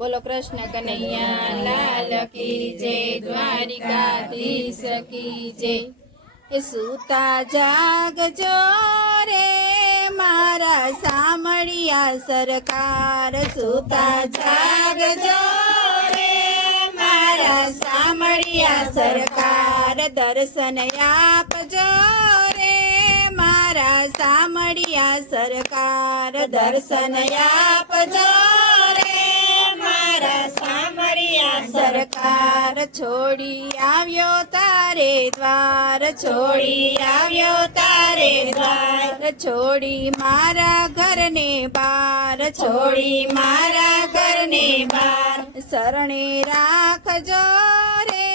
બોલો કૃષ્ણ કનૈયા, લાલ કી જય દ્વારિકાધીશ કી જય. એ સૂતા જાગજો રે મારા સામળિયા સરકાર. સૂતા જાગજો રે મારા સામળિયા સરકાર. દર્શન આપજો રે મારા સામળિયા સરકાર. દર્શન આપજો સરકાર છોડી આવ્યો તારે દ્વાર, છોડી આવ્યો તારે દ્વાર, છોડી મારા ઘરને બાર, છોડી મારા ઘરને બાર. શરણે રાખજો રે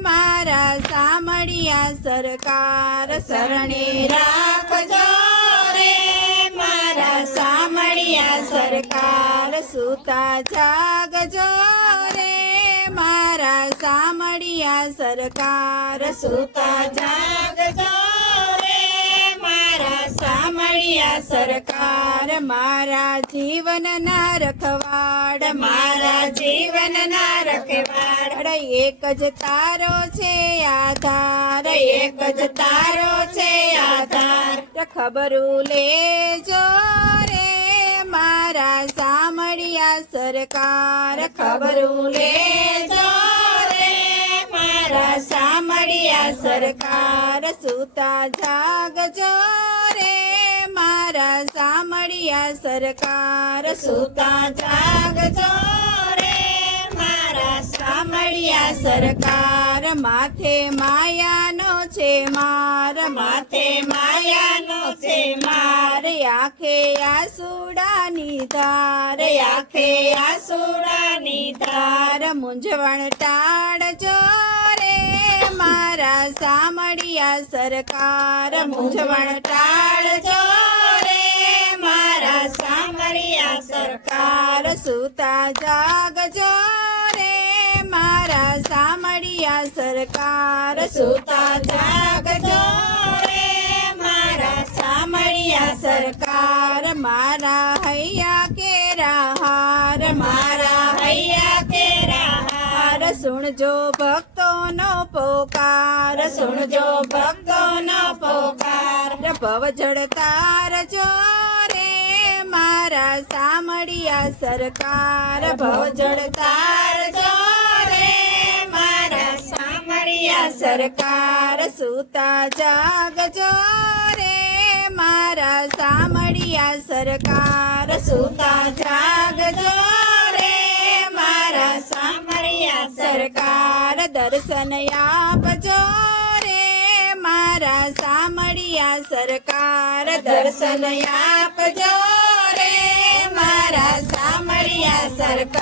મારા સામળિયા સરકાર, શરણે રાખજો રે મારા સામળિયા સરકાર સુતા જાગજો રે. મારા સામળિયા સરકાર સુતા જાગજો રે. મારા સામળિયા સરકાર મારા જીવનના રખવાડ, મારા જીવનના રખવાડ. એક જ તારો છે, આધાર. એક જ તારો છે ખબરું લેજો રે. મારા સામળિયા સરકાર ખબરું લેજો રે. મારા સામળિયા સરકાર સુતા જાગજો રે. મારા સામળિયા સરકાર સુતા જાગજો રે. મારા સામળિયા સરકાર માથે માયાનો છે માર માથે માયાનો છે માર આંખે આસુડાની ધાર આંખે આસુડાની ધાર મૂંઝવણ ટાળજો રે મારા સામડિયા સરકાર. મૂંઝવણ ટાળજો રે મારા સામડિયા સરકાર. સુતા જાગજો મારા સામડિયા સરકાર સુતા જાગજો મારા સામડિયા સરકાર, મારા હૈયા કેરા હાર, મારા હૈયા કેરા હાર. સુણજો ભક્તોનો પોકાર, સુણજો ભક્તોનો પોકાર. ભવ જડતાર જો રે મારા સામડિયા સરકાર, ભવ જડતાર સરકાર સુતા જાગજો રે. મારા સામળિયા સરકાર સુતા જાગજો રે. મારા સામળિયા સરકાર દર્શન આપજો રે. મારા સામળિયા સરકાર દર્શન આપજો રે. મારા સામળિયા સરકાર